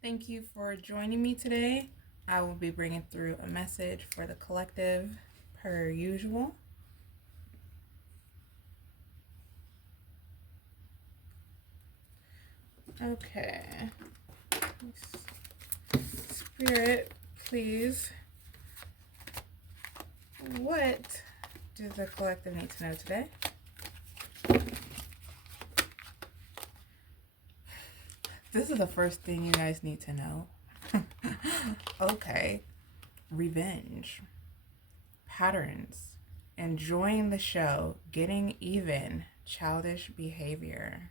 Thank you for joining me today. I will be bringing through a message for the collective per usual. Okay. Spirit, please. What does the collective need to know today? This is the first thing you guys need to know. Okay. Revenge. Patterns. Enjoying the show. Getting even. Childish behavior.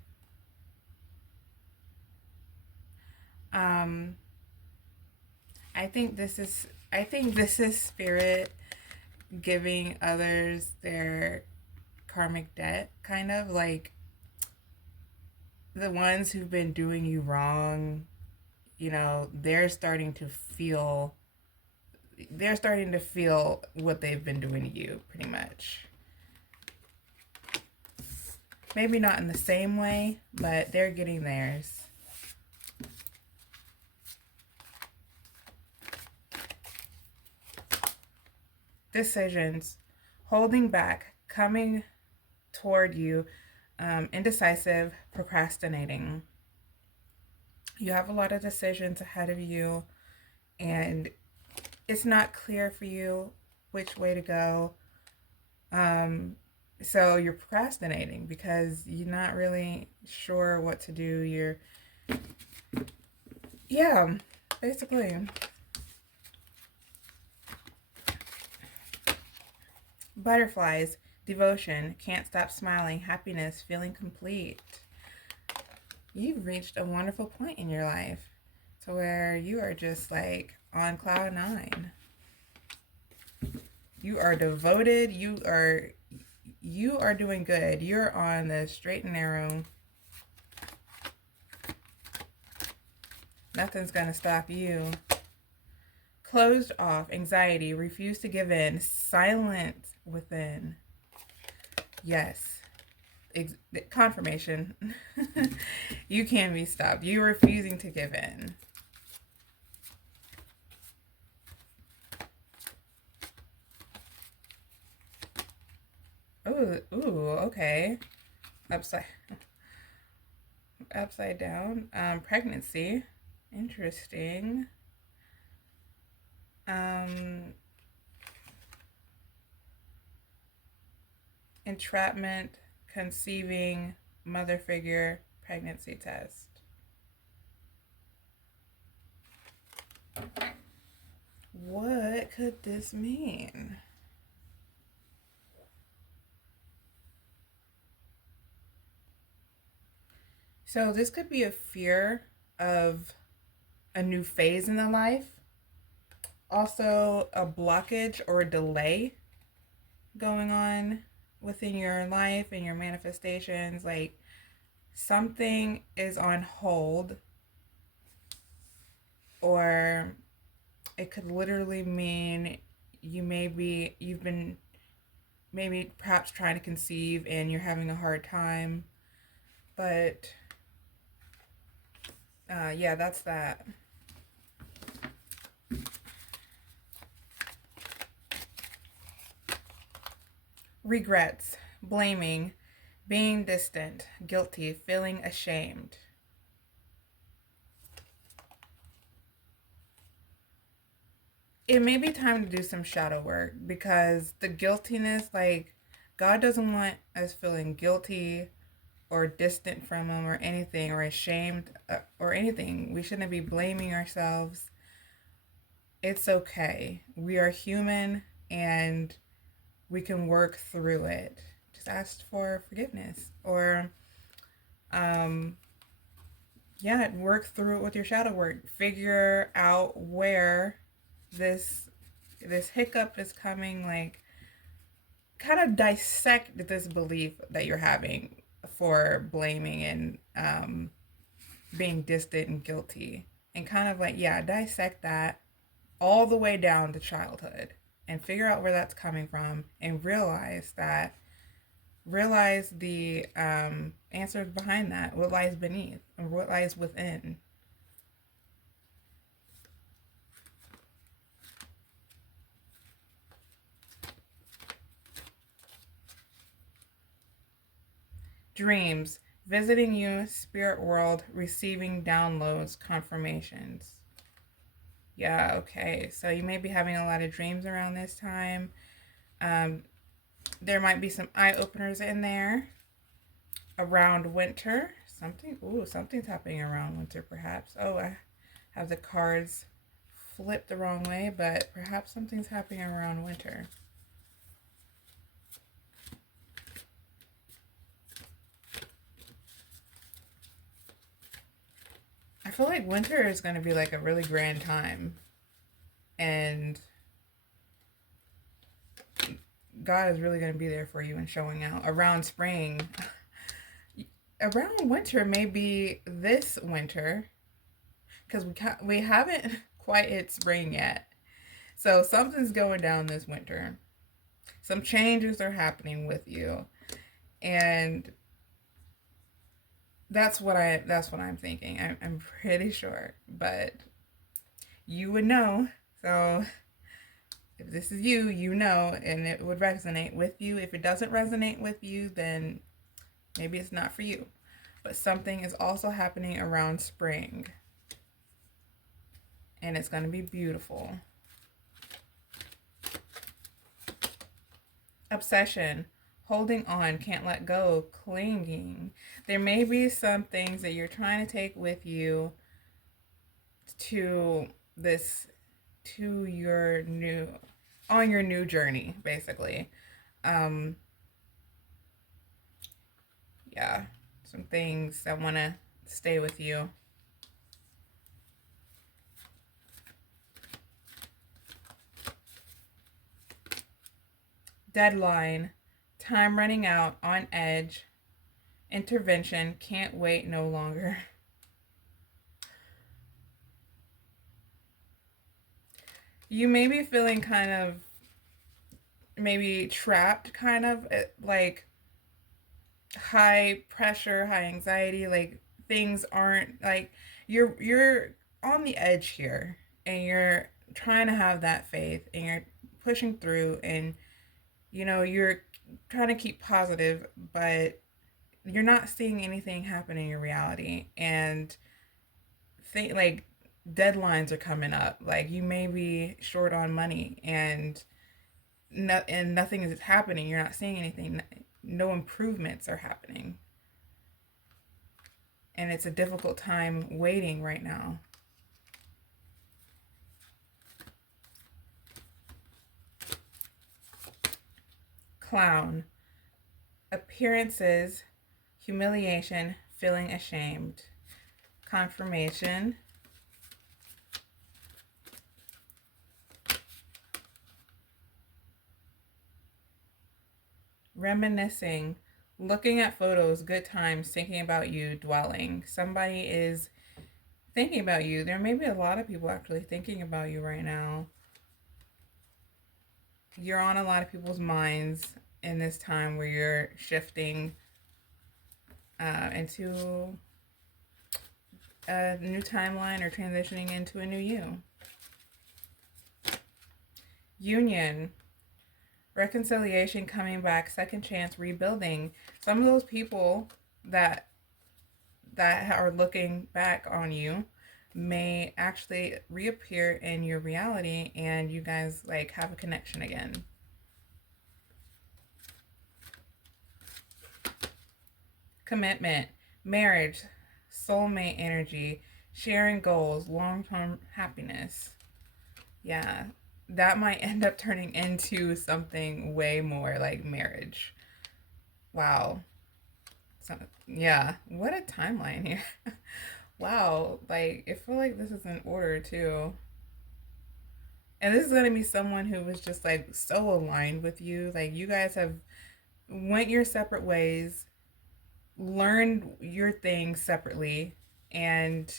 Um, I think this is spirit giving others their karmic debt, kind of like the ones who've been doing you wrong, they're starting to feel what they've been doing to you pretty much. Maybe not in the same way, but they're getting theirs. Decisions, holding back, coming toward you, indecisive, procrastinating. You have a lot of decisions ahead of you, and it's not clear for you which way to go. So you're procrastinating because you're not really sure what to do. Yeah, basically. Butterflies, devotion, can't stop smiling, happiness, feeling complete. You've reached a wonderful point in your life to where you are just like on cloud nine. You are devoted. You are doing good. You're on the straight and narrow. Nothing's gonna stop you. Closed off, anxiety, refuse to give in, silent within. Yes. Confirmation. You can't be stopped. You're refusing to give in. Ooh, okay. Upside upside down. Pregnancy. Interesting. Um, Entrapment, conceiving, mother figure, pregnancy test. What could this mean? So this could be a fear of a new phase in the life. Also, a blockage or a delay going on within your life and your manifestations. Like something is on hold, or it could literally mean you've been maybe perhaps trying to conceive and you're having a hard time. But yeah, that's that. Regrets, blaming, being distant, guilty, feeling ashamed. It may be time to do some shadow work because the guiltiness, like, God doesn't want us feeling guilty or distant from Him or anything, or ashamed or anything. We shouldn't be blaming ourselves. It's okay. We are human and we can work through it. Just ask for forgiveness, or um, yeah, work through it with your shadow work. Figure out where this this hiccup is coming. Like, kind of dissect this belief that you're having for blaming and being distant and guilty, and kind of like, yeah, dissect that all the way down to childhood and figure out where that's coming from, and realize the answers behind that, what lies beneath or what lies within. Dreams, visiting you, spirit world, receiving downloads, confirmations. Yeah, okay. So you may be having a lot of dreams around this time. Um, there might be some eye openers in there around winter. Something's happening around winter, perhaps. Oh, I have the cards flipped the wrong way, but perhaps something's happening around winter. I feel like winter is going to be like a really grand time. And God is really going to be there for you and showing out. Around spring, around winter, maybe this winter, because we haven't quite hit spring yet. So something's going down this winter. Some changes are happening with you, and that's what I'm thinking. I'm pretty sure, but you would know. So if this is you, you know, and it would resonate with you. If it doesn't resonate with you, then maybe it's not for you. But something is also happening around spring, and it's going to be beautiful. Obsession, holding on, can't let go, clinging. There may be some things that you're trying to take with you to this, to your new, on your new journey, basically. Um, yeah, some things that want to stay with you. Deadline, time running out, on edge, intervention, can't wait no longer. You may be feeling kind of maybe trapped, kind of like high pressure, high anxiety, like things aren't like you're on the edge here, and you're trying to have that faith, and you're pushing through, and you're trying to keep positive, but you're not seeing anything happen in your reality, and think like deadlines are coming up, like you may be short on money, and nothing is happening. You're not seeing anything. No improvements are happening, and it's a difficult time waiting right now. Clown, appearances, humiliation, feeling ashamed. Confirmation, reminiscing, looking at photos, good times, thinking about you, dwelling. Somebody is thinking about you. There may be a lot of people actually thinking about you right now. You're on a lot of people's minds in this time where you're shifting into a new timeline, or transitioning into a new you. Union, reconciliation, coming back, second chance, rebuilding. Some of those people that are looking back on you may actually reappear in your reality, and you guys like have a connection again. Commitment, marriage, soulmate energy, sharing goals, long-term happiness. Yeah, that might end up turning into something way more like marriage. Wow. So, yeah, what a timeline here. Wow, like I feel like this is in order too. And this is gonna be someone who was just like so aligned with you. Like you guys have went your separate ways, learned your things separately, and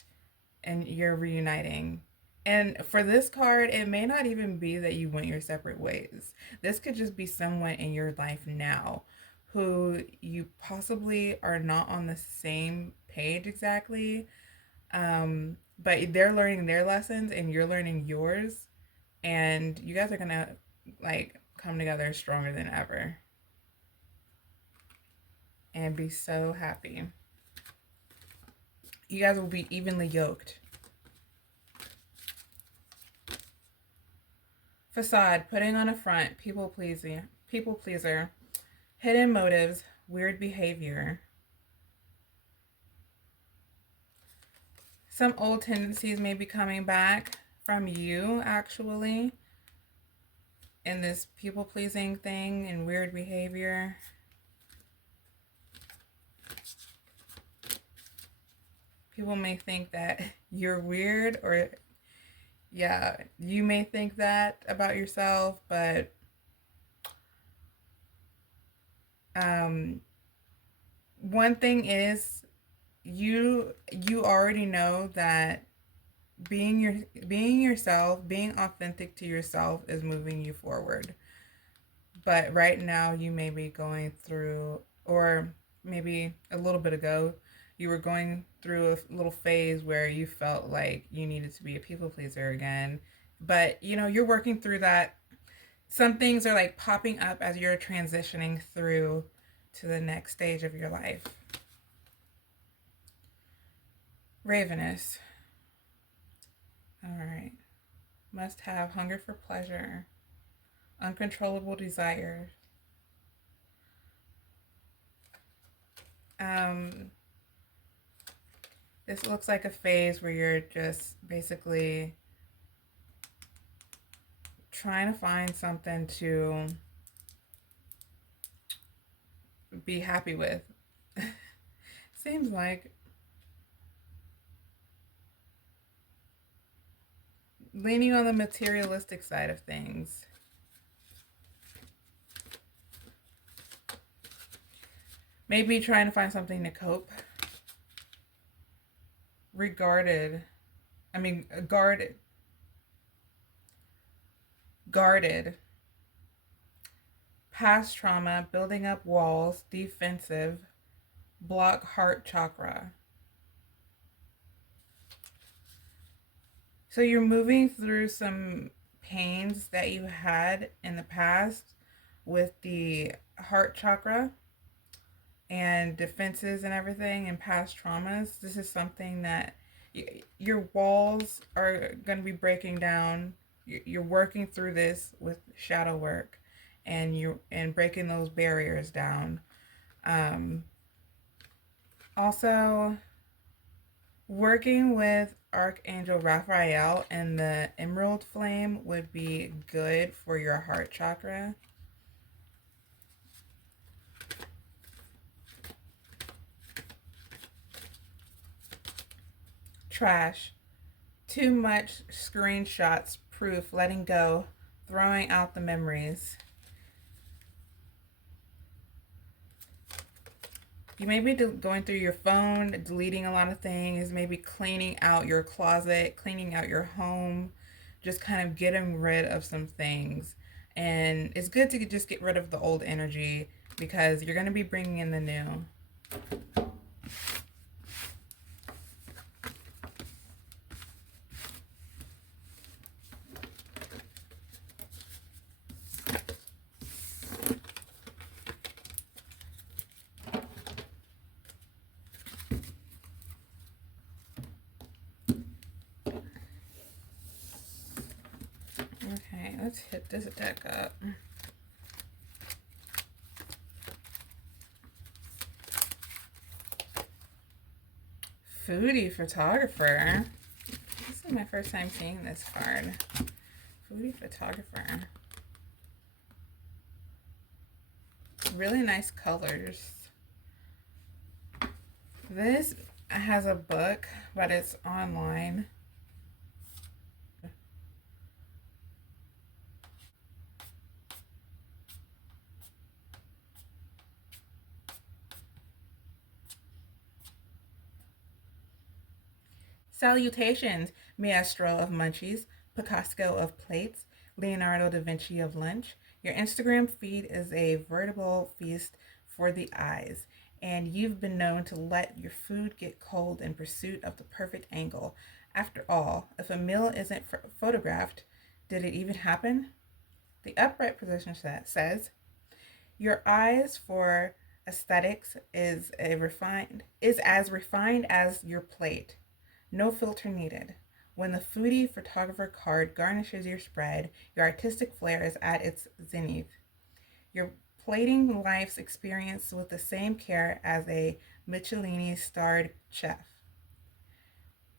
you're reuniting. And for this card, it may not even be that you went your separate ways. This could just be someone in your life now who you possibly are not on the same page exactly, but they're learning their lessons and you're learning yours, and you guys are gonna like come together stronger than ever. and be so happy. You guys will be evenly yoked. Facade, putting on a front, people pleaser, hidden motives, weird behavior. Some old tendencies may be coming back from you, actually, in this people pleasing thing and weird behavior. People may think that you're weird, or yeah, you may think that about yourself, but one thing is, you already know that being yourself, being authentic to yourself is moving you forward. But right now you may be going through, or maybe a little bit ago, you were going through a little phase where you felt like you needed to be a people pleaser again. But you're working through that. Some things are like popping up as you're transitioning through to the next stage of your life. Ravenous. All right. Must have hunger for pleasure, uncontrollable desires. This looks like a phase where you're just basically trying to find something to be happy with. Seems like leaning on the materialistic side of things. Maybe trying to find something to cope. Guarded. Past trauma, building up walls, defensive, block heart chakra. So you're moving through some pains that you had in the past with the heart chakra and defenses and everything and past traumas. This is something that your walls are going to be breaking down. You're working through this with shadow work, and breaking those barriers down. Also, working with Archangel Raphael and the Emerald Flame would be good for your heart chakra. Trash. Too much screenshots, proof, letting go, throwing out the memories. You may be going through your phone, deleting a lot of things, maybe cleaning out your closet, cleaning out your home, just kind of getting rid of some things. And it's good to just get rid of the old energy because you're going to be bringing in the new. Okay, let's hit this deck up. Foodie photographer. This is my first time seeing this card. Foodie photographer. Really nice colors. This has a book, but it's online. Salutations, Maestro of Munchies, Picasso of Plates, Leonardo da Vinci of Lunch. Your Instagram feed is a veritable feast for the eyes, and you've been known to let your food get cold in pursuit of the perfect angle. After all, if a meal isn't photographed, did it even happen? The upright position says, your eyes for aesthetics is as refined as your plate. No filter needed. When the foodie photographer card garnishes your spread, your artistic flair is at its zenith. You're plating life's experience with the same care as a Michelin starred chef.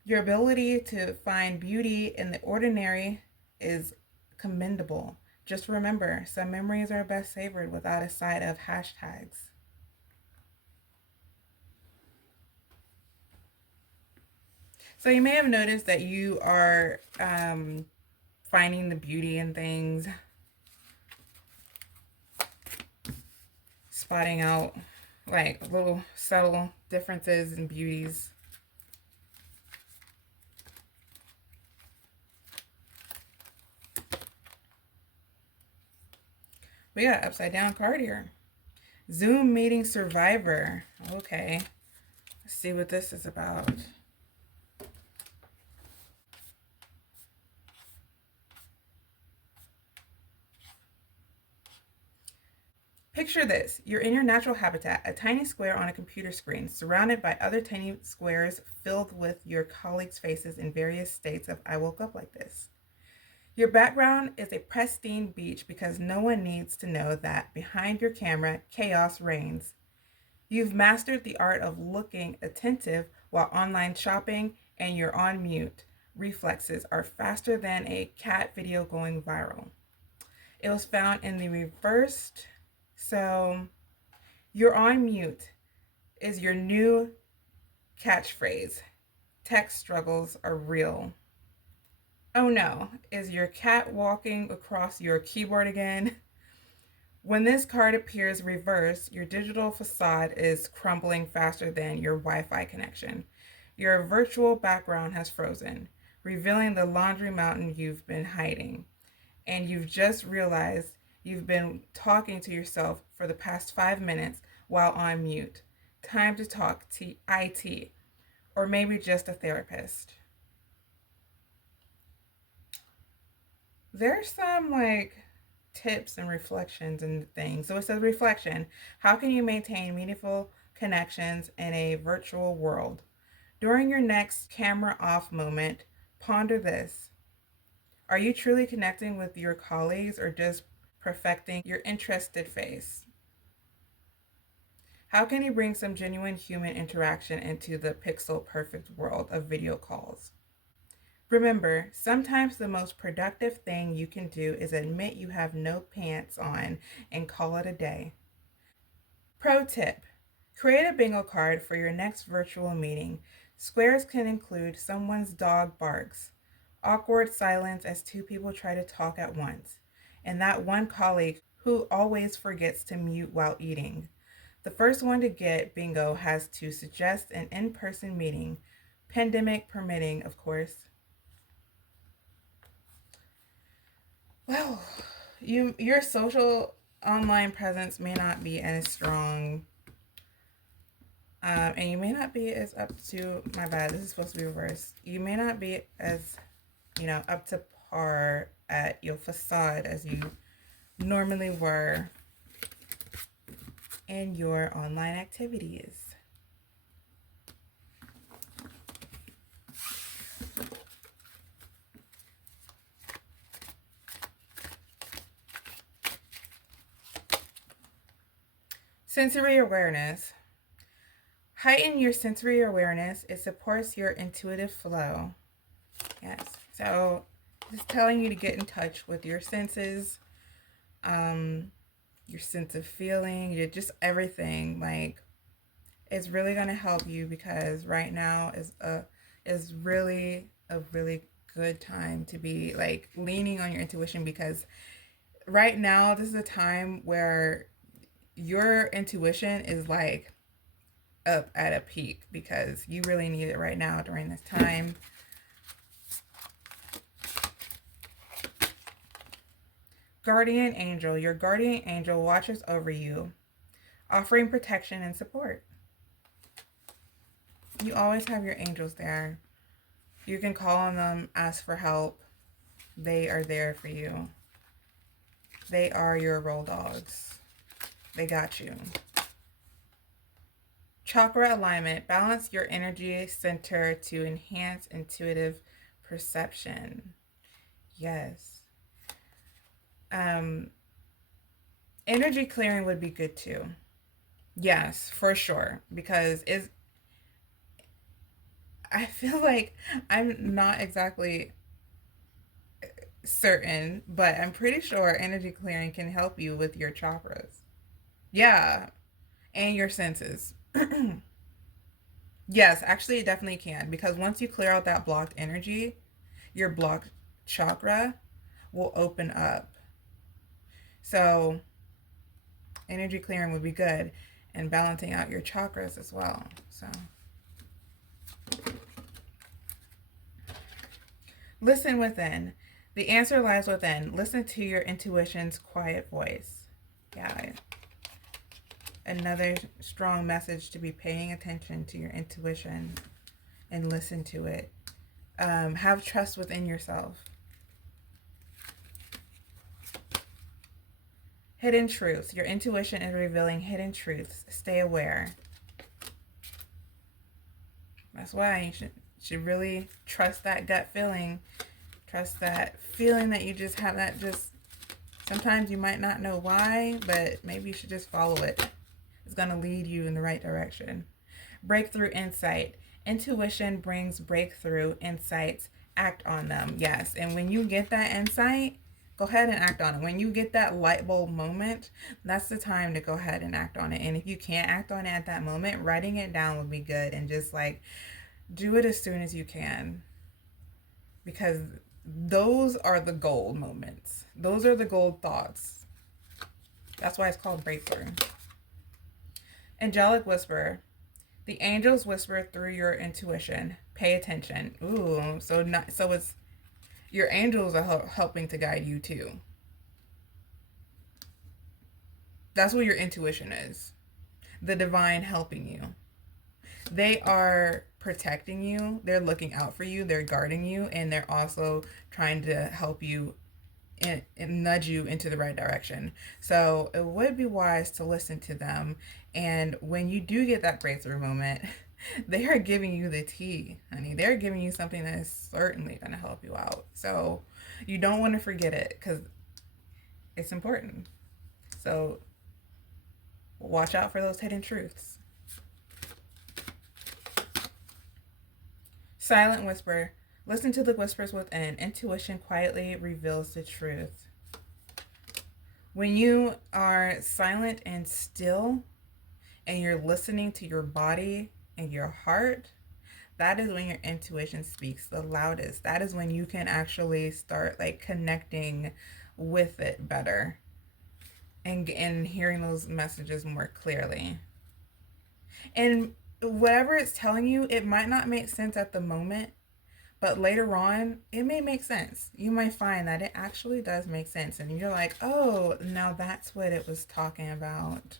Your ability to find beauty in the ordinary is commendable. Just remember, some memories are best savored without a side of hashtags. So you may have noticed that you are finding the beauty in things, spotting out like little subtle differences and beauties. We got an upside down card here. Zoom meeting survivor. Okay. Let's see what this is about. Picture this. You're in your natural habitat, a tiny square on a computer screen, surrounded by other tiny squares filled with your colleagues' faces in various states of I woke up like this. Your background is a pristine beach because no one needs to know that behind your camera, chaos reigns. You've mastered the art of looking attentive while online shopping, and you're on mute. Reflexes are faster than a cat video going viral. It was found in the reversed. So, you're on mute is your new catchphrase. Tech struggles are real. Oh no, is your cat walking across your keyboard again? When this card appears reversed, your digital facade is crumbling faster than your Wi-Fi connection. Your virtual background has frozen, revealing the laundry mountain you've been hiding. And you've just realized you've been talking to yourself for the past 5 minutes while on mute. Time to talk to IT, or maybe just a therapist. There's some like tips and reflections and things. So it says reflection. How can you maintain meaningful connections in a virtual world? During your next camera off moment, ponder this. Are you truly connecting with your colleagues or just perfecting your interested face? How can you bring some genuine human interaction into the pixel perfect world of video calls? Remember, sometimes the most productive thing you can do is admit you have no pants on and call it a day. Pro tip: create a bingo card for your next virtual meeting. Squares can include someone's dog barks, awkward silence as two people try to talk at once, and that one colleague who always forgets to mute while eating. The first one to get bingo has to suggest an in person meeting, pandemic permitting, of course. Well, your social online presence may not be as strong, and you may not be as up to my bad. This is supposed to be reversed. You may not be as up to par at your facade as you normally were in your online activities. Sensory awareness. Heighten your sensory awareness. It supports your intuitive flow. Yes. So it's telling you to get in touch with your senses, your sense of feeling, your just everything. Like it's really gonna help you because right now is really a really good time to be like leaning on your intuition because right now this is a time where your intuition is like up at a peak because you really need it right now during this time. Guardian angel. Your guardian angel watches over you, offering protection and support. You always have your angels there. You can call on them, ask for help. They are there for you. They are your roll dogs. They got you. Chakra alignment. Balance your energy center to enhance intuitive perception. Yes. Um, Energy clearing would be good too. Yes, for sure. Because I feel like I'm not exactly certain, but I'm pretty sure energy clearing can help you with your chakras. Yeah, and your senses. Yes, actually, it definitely can because once you clear out that blocked energy, your blocked chakra will open up. So, energy clearing would be good and balancing out your chakras as well. So, listen within. The answer lies within. Listen to your intuition's quiet voice. Yeah, another strong message to be paying attention to your intuition and listen to it. Have trust within yourself. Hidden truths. Your intuition is revealing hidden truths. Stay aware. That's why you should really trust that gut feeling. Trust that feeling that you just have, that just sometimes you might not know why, but maybe you should just follow it. It's going to lead you in the right direction. Breakthrough insight. Intuition brings breakthrough insights. Act on them. Yes. And when you get that insight, go ahead and act on it. When you get that light bulb moment, that's the time to go ahead and act on it. And if you can't act on it at that moment, writing it down would be good. And just like do it as soon as you can. Because those are the gold moments. Those are the gold thoughts. That's why it's called breakthrough. Angelic whisper. The angels whisper through your intuition. Pay attention. Ooh, so it's your angels are helping to guide you too. That's what your intuition is. The divine helping you. They are protecting you. They're looking out for you. They're guarding you, and they're also trying to help you and nudge you into the right direction. So it would be wise to listen to them. And when you do get that breakthrough moment, they are giving you the tea, honey. They're giving you something that is certainly going to help you out. So you don't want to forget it because it's important. So watch out for those hidden truths. Silent whisper. Listen to the whispers within. Intuition quietly reveals the truth. When you are silent and still and you're listening to your body and your heart, that is when your intuition speaks the loudest. That is when you can actually start like connecting with it better and hearing those messages more clearly. And whatever it's telling you, it might not make sense at the moment, but later on, it may make sense. You might find that it actually does make sense. And you're like, oh, now that's what it was talking about.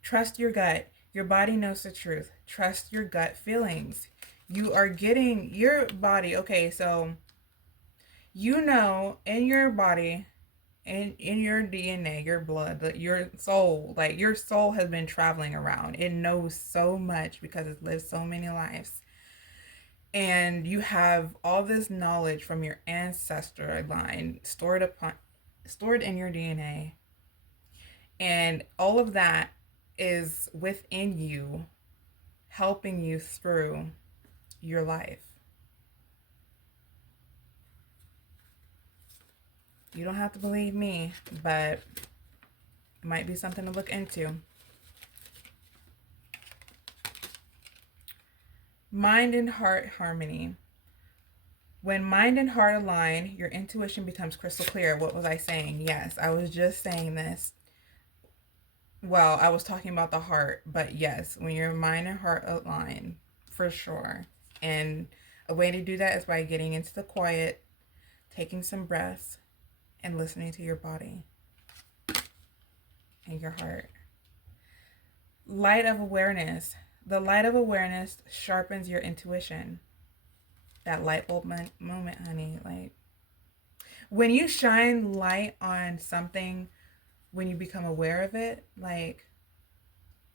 Trust your gut. Your body knows the truth. Trust your gut feelings. You are getting your body. Okay, so you know in your body, in your DNA, your blood, your soul, like your soul has been traveling around. It knows so much because it's lived so many lives. And you have all this knowledge from your ancestor line stored in your DNA. And all of that is within you, helping you through your life. You don't have to believe me, but it might be something to look into. Mind and heart harmony. When mind and heart align, your intuition becomes crystal clear. What was I saying? Yes, I was just saying this. Well, I was talking about the heart, but yes, when your mind and heart align, for sure. And a way to do that is by getting into the quiet, taking some breaths, and listening to your body and your heart. Light of awareness. The light of awareness sharpens your intuition. That light bulb moment, honey. Like when you shine light on something, when you become aware of it, like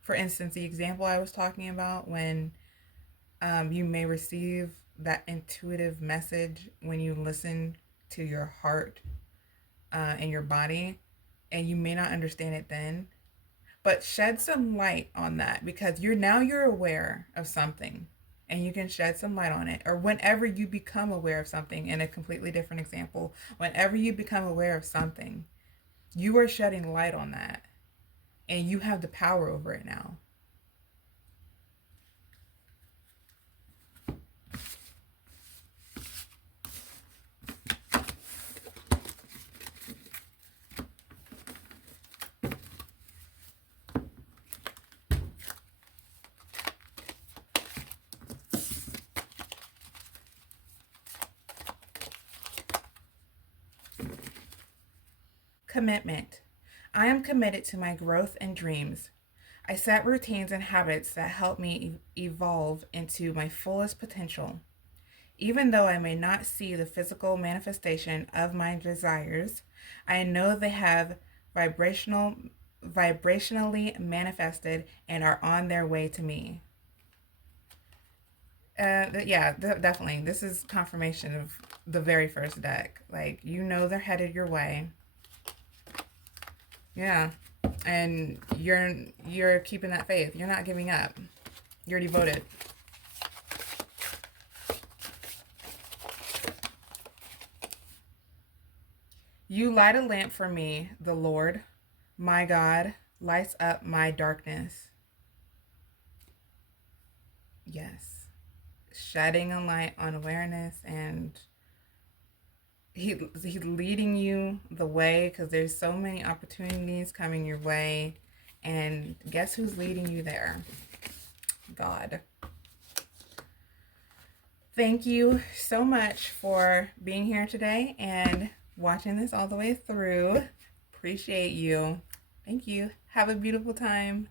For instance, the example I was talking about when you may receive that intuitive message when you listen to your heart and your body, and you may not understand it then, but shed some light on that because you're aware of something and you can shed some light on it. Or whenever you become aware of something, in a completely different example, whenever you become aware of something, you are shedding light on that and you have the power over it now. Commitment. I am committed to my growth and dreams. I set routines and habits that help me evolve into my fullest potential. Even though I may not see the physical manifestation of my desires, I know they have vibrational vibrationally manifested and are on their way to me. Yeah, definitely. This is confirmation of the very first deck. Like, you know they're headed your way. Yeah. And you're keeping that faith. You're not giving up. You're devoted. You light a lamp for me, the Lord. My God lights up my darkness. Yes. Shedding a light on awareness, and he's leading you the way because there's so many opportunities coming your way. And guess who's leading you there? God. Thank you so much for being here today and watching this all the way through. Appreciate you. Thank you. Have a beautiful time.